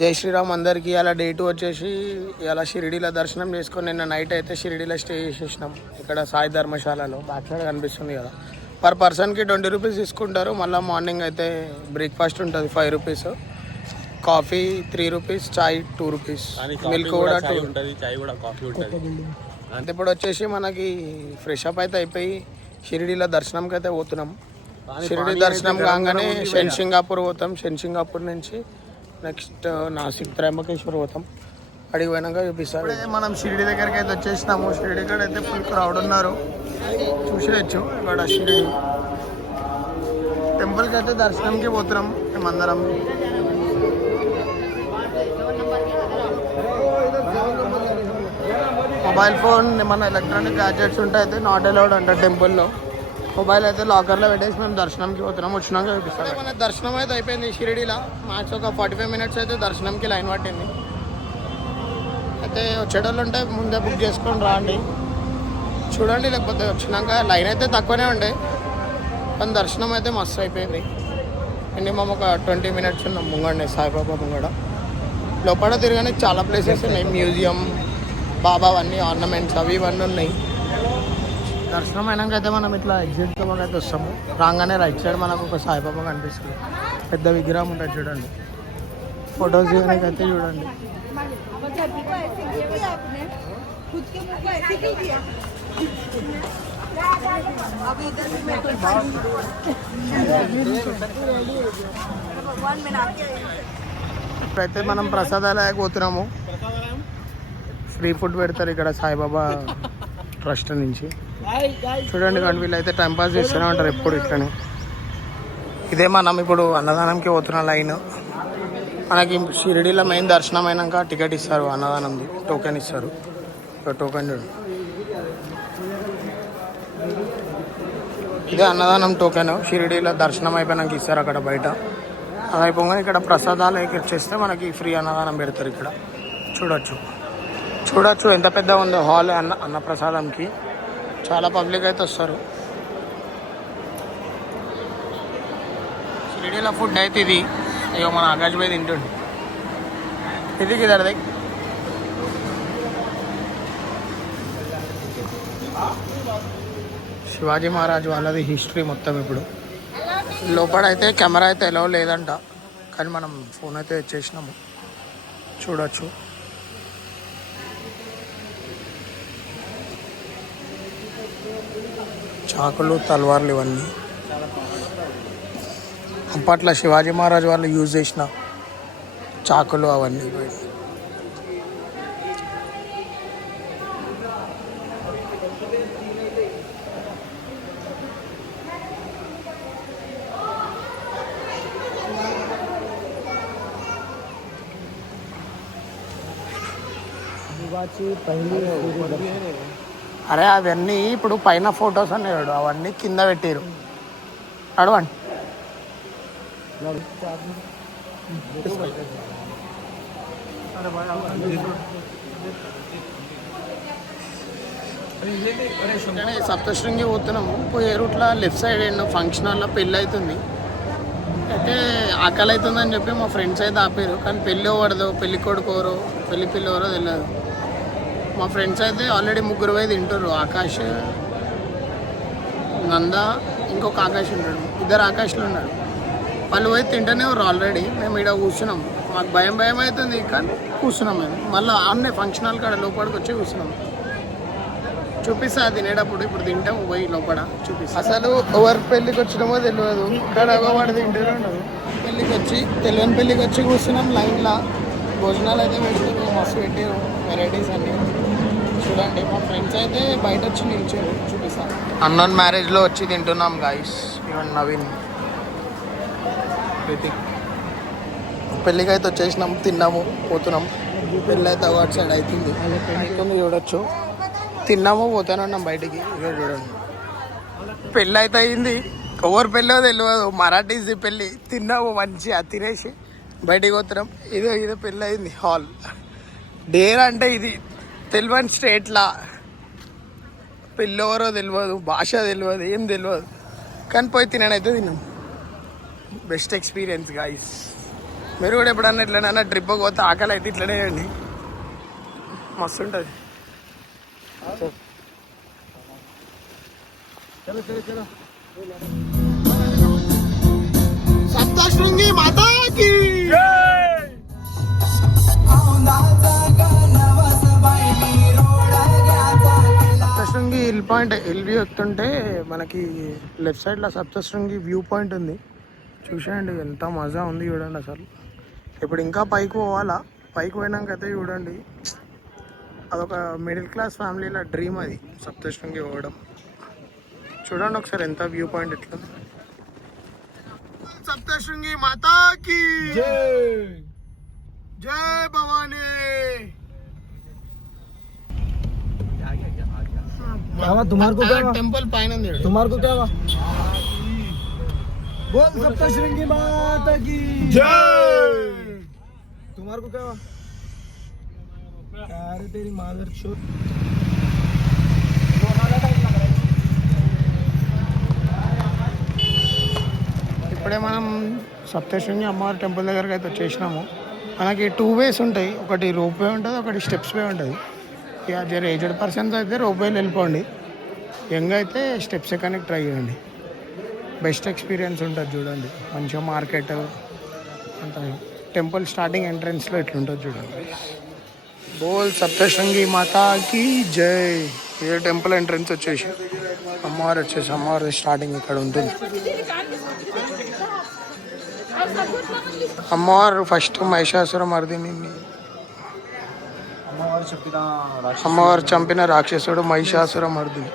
జై శ్రీరామ్ అందరికీ. అలా డే 2 వచ్చేసి ఇలా షిరిడీలో దర్శనం చేసుకొని నిన్న నైట్ అయితే షిరిడీలో స్టే చేసేసినాం. ఇక్కడ సాయి ధర్మశాలలో బ్యాక్ సైడ్ కనిపిస్తుంది కదా. పర్ పర్సన్కి 20 రూపీస్ తీసుకుంటారు. మళ్ళీ మార్నింగ్ అయితే బ్రేక్ఫాస్ట్ ఉంటుంది 5 రూపీస్, కాఫీ 3 రూపీస్, చాయ్ 2 రూపీస్, మిల్క్ కూడా 2 ఉంటుంది, చాయ్ కూడా కాఫీ ఉంటుంది. అంటే ఇప్పుడు వచ్చేసి మనకి ఫ్రెష్ అప్ అయితే అయిపోయి షిరిడీలో దర్శనంకి అయితే పోతున్నాం. షిరిడీ దర్శనం కాగానే శనిసింగాపూర్ పోతాం. శనిసింగాపూర్ నుంచి నెక్స్ట్ నాసిక్ త్రయంబకేశ్వర్ పోతాం. అడిగి పోయినాక చూపిస్తారు. మనం షిరిడి దగ్గరికి అయితే వచ్చేసినాము. షిరిడి కాడ అయితే ఫుల్ క్రౌడ్ ఉన్నారు, చూసిరచ్చు. ఇక్కడ షిరిడి టెంపుల్కి అయితే దర్శనంకి పోతున్నాం మేమందరం. మొబైల్ ఫోన్ ఏమన్నా ఎలక్ట్రానిక్ గ్యాడ్జెట్స్ ఉంటే అయితే నాట్ అలౌడ్ అంట టెంపుల్లో. మొబైల్ అయితే లాకర్లో పెట్టేసి మేము దర్శనంకి పోతున్నాం. వచ్చినాక చూపిస్తాం. మన దర్శనం అయితే అయిపోయింది షిరిడీలో. మ్యాక్స్ ఒక 45 మినిట్స్ అయితే దర్శనంకి లైన్ పట్టింది. అయితే వచ్చేటోళ్ళు ఉంటే ముందే బుక్ చేసుకొని రాండి, చూడండి. లేకపోతే వచ్చినాక లైన్ అయితే తక్కువనే ఉండే, కానీ దర్శనం అయితే మస్తు అయిపోయింది. మినిమం ఒక 20 మినిట్స్ ఉన్నాం ముంగండి సాయిబాబా ముంగడ. లోపల తిరగానే చాలా ప్లేసెస్ ఉన్నాయి. మ్యూజియం, బాబా అన్నీ ఆర్నమెంట్స్ అవి ఇవన్నీ ఉన్నాయి. దర్శనం అయినాక అయితే మనం ఇట్లా ఎగ్జిట్ బాగా అయితే వస్తాము. రాగానే రైట్ సైడ్ మనకు ఒక సాయిబాబా కనిపిస్తుంది. పెద్ద విగ్రహం ఉంటుంది చూడండి. ఫొటోస్ దిగడానికి అయితే చూడండి. ఇప్పుడైతే మనం ప్రసాదాలయాకి పోతున్నాము. ఫ్రీ ఫుడ్ పెడతారు ఇక్కడ సాయిబాబా ట్రస్ట్ నుంచి. చూడండి కానీ వీళ్ళైతే టైంపాస్ చేస్తూనే ఉంటారు ఎప్పుడు ఇట్లనే. ఇదే మనం ఇప్పుడు అన్నదానంకి పోతున్న లైన్. మనకి షిరిడీలో మెయిన్ దర్శనం అయినాక టికెట్ ఇస్తారు, అన్నదానంది టోకెన్ ఇస్తారు. టోకెన్ చూడండి, ఇదే అన్నదానం టోకెన్. షిరిడీలో దర్శనం అయిపోయినాక ఇస్తారు అక్కడ బయట. అది అయిపోగానే ఇక్కడ ప్రసాదాలు ఎక్కిచ్చేస్తే మనకి ఫ్రీ అన్నదానం పెడతారు. ఇక్కడ చూడొచ్చు ఎంత పెద్దగా ఉందో హాల్. అన్నప్రసాదంకి చాలా పబ్లిక్ అయితే వస్తారు. షిరిడీలో ఫుడ్ అయితే ఇది. అయ్యో మన ఆకాశ్ పోయి తింటుండు. ఇది కిదరది శివాజీ మహారాజ్ వాళ్ళది హిస్టరీ మొత్తం. ఇప్పుడు లోపల అయితే కెమెరా అయితే ఎలా లేదంట, కానీ మనం ఫోన్ అయితే తెచ్చేసినాము. చూడొచ్చు. చాకులు, తల్వార్లు ఇవన్నీ అప్పట్లో శివాజీ మహారాజ్ వాళ్ళు యూజ్ చేసిన చాకులు అవన్నీ. అరే అవన్నీ ఇప్పుడు పైన ఫొటోస్ అన్నాడు, అవన్నీ కింద పెట్టారు. అడవండి. సప్తశృంగి పోతున్నాము. పోయే రూట్లో లెఫ్ట్ సైడ్ ఎన్నో ఫంక్షన్ హాల్లో పెళ్ళి అవుతుంది. అయితే ఆకలి అవుతుందని చెప్పి మా ఫ్రెండ్స్ అయితే ఆపారు. కానీ పెళ్ళి పడదు, పెళ్ళి కొడుకోరు, పెళ్ళి పిల్లవరో తెలియదు. మా ఫ్రెండ్స్ అయితే ఆల్రెడీ 3 పోయి తింటారు. ఆకాష్, నంద, ఇంకొక ఆకాష్ ఉంటాడు. 2 ఆకాష్లు ఉన్నాడు. వాళ్ళు పోయి తింటూనే ఉన్నారు ఆల్రెడీ. మేము ఇక్కడ కూర్చున్నాం. మాకు భయం అవుతుంది, కానీ కూర్చున్నాం మేము. మళ్ళీ ఆన్నే ఫంక్షన్ హాల్ కాడ లోపలికి వచ్చి కూర్చున్నాం. చూపిస్తా తినేటప్పుడు. ఇప్పుడు తింటాము పోయి లోపల చూపిస్తా. అసలు ఎవరు పెళ్ళికి వచ్చినామో తెలియదు. ఇక్కడ వాడు తింటూనే ఉండదు. తెలియని పెళ్ళికి వచ్చి కూర్చున్నాం లైన్లో. భోజనాలు అయితే పెట్టారు, మస్తు పెట్టారు, వెరైటీస్ అన్నీ. చూడండి మా ఫ్రెండ్స్ అయితే బయట వచ్చి నిల్చారు. చూపిస్తాను. అన్నోన్ మ్యారేజ్లో వచ్చి తింటున్నాం గాయస్. ఈవెన్ నవీన్, రితిక్. పెళ్ళికి అయితే వచ్చేసినాం, తిన్నాము, పోతున్నాం. పెళ్ళి అయితే అవార్డ్ సైడ్ అవుతుంది. చూడొచ్చు. తిన్నాము, పోతానే ఉన్నాం బయటికి. ఇక్కడ చూడండి పెళ్ళి అయితే అయింది. ఎవరు పెళ్ళో తెలియదు, మరాఠీస్ పెళ్ళి. తిన్నాము మంచిగా, తినేసి బయటికి పోతున్నాం. ఇదో పెళ్ళి అయింది. హాల్ డేర్ అంటే ఇది. తెలియని స్టేట్లా పెళ్ళెవరో తెలియదు, భాష తెలియదు, ఏం తెలియదు, కానీ పోయి తిననైతే తిన్నాం. Best experience guys. మీరు కూడా ఎప్పుడన్నా ఇట్లనైనా ట్రిప్ పోతే ఆకలి అయితే ఇట్లనే చేయండి, మస్తు ఉంటుంది. సప్తశృంగి మాతాకి Saptashrungi hill point hill view వస్తుంటే మనకి లెఫ్ట్ సైడ్లో సప్తశృంగి వ్యూ పాయింట్ ఉంది. చూసేయండి ఎంత మజా ఉంది చూడండి అసలు. ఇప్పుడు ఇంకా పైకి పోవాలా, పైకి పోయినాక అయితే చూడండి అదొక మిడిల్ క్లాస్ ఫ్యామిలీల డ్రీమ్ అది సప్తశృంగి పోవడం. చూడండి ఒకసారి ఎంత వ్యూ పాయింట్ ఎట్లా. సప్తశృంగి మాతాకి జై భవానీ. టెంపుల్ పైన बोल सप्तशृंगी माता की जय। तुम्हारे को क्या हुआ? अरे तेरी मादर चोद. ఇప్పుడే మనం సప్తశృంగి అమ్మవారి టెంపుల్ దగ్గరికి అయితే వచ్చేసినాము. మనకి 2 వేస్ ఉంటాయి, ఒకటి రోప్ వే ఉంటుంది, ఒకటి స్టెప్స్ వే ఉంటుంది. ఇక జర ఏజ్డ్ పర్సన్స్ అయితే రోప్ వేలు వెళ్ళిపోండి, యంగ్ అయితే స్టెప్స్ ఎక్కడానికి ట్రై చేయండి. బెస్ట్ ఎక్స్పీరియన్స్ ఉంటుంది చూడండి. మంచిగా మార్కెట్ అంత టెంపుల్ స్టార్టింగ్ ఎంట్రన్స్లో ఇట్లుంటుంది చూడండి. బోల్ సప్తశృంగి మాతాకి జై. ఏ టెంపుల్ ఎంట్రన్స్ వచ్చేసి అమ్మవారు వచ్చేసి అమ్మవారి స్టార్టింగ్ ఇక్కడ ఉంటుంది. అమ్మవారు ఫస్ట్ మహిషాసుర మర్దిని, అమ్మవారు చంపిన రాక్షసుడు మహిషాసుర మర్దిని.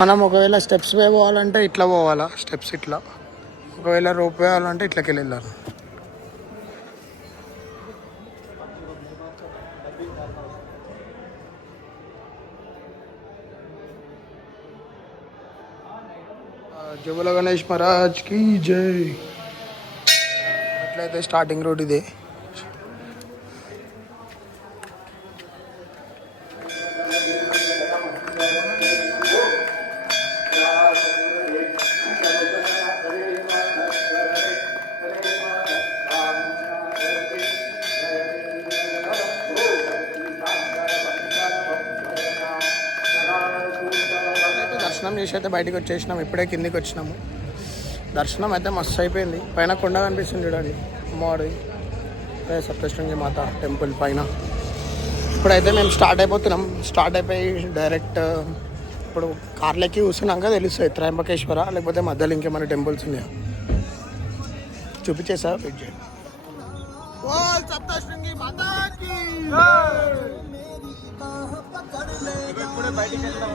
మనం ఒకవేళ స్టెప్స్ వే పోవాలంటే ఇట్లా పోవాలా, స్టెప్స్ ఇట్లా. ఒకవేళ రోప్ వేయాలంటే ఇట్లకి వెళ్ళాలి. జబుల గణేష్ మహారాజ్కి జై. అట్లయితే స్టార్టింగ్ రోడ్ ఇదే. దర్శనం చేసి అయితే బయటకు వచ్చేసినాము, ఇప్పుడే కిందికి వచ్చినాము. దర్శనం అయితే మస్తు అయిపోయింది. పైన కొండ కనిపిస్తుంది చూడండి అమ్మవారి సప్తశృంగి మాత టెంపుల్ పైన. ఇప్పుడైతే మేము స్టార్ట్ అయిపోతున్నాం. స్టార్ట్ అయిపోయి డైరెక్ట్ ఇప్పుడు కార్లకి కూర్చున్నాక తెలుస్తుంది త్రయంబకేశ్వర లేకపోతే మధ్యలో ఇంకేమైనా టెంపుల్స్ ఉన్నాయా చూపించేసా. వెయిట్ చేయండి. సప్తశృంగి మాతాకి ఇప్పుడే బయటికి వెళ్తాం.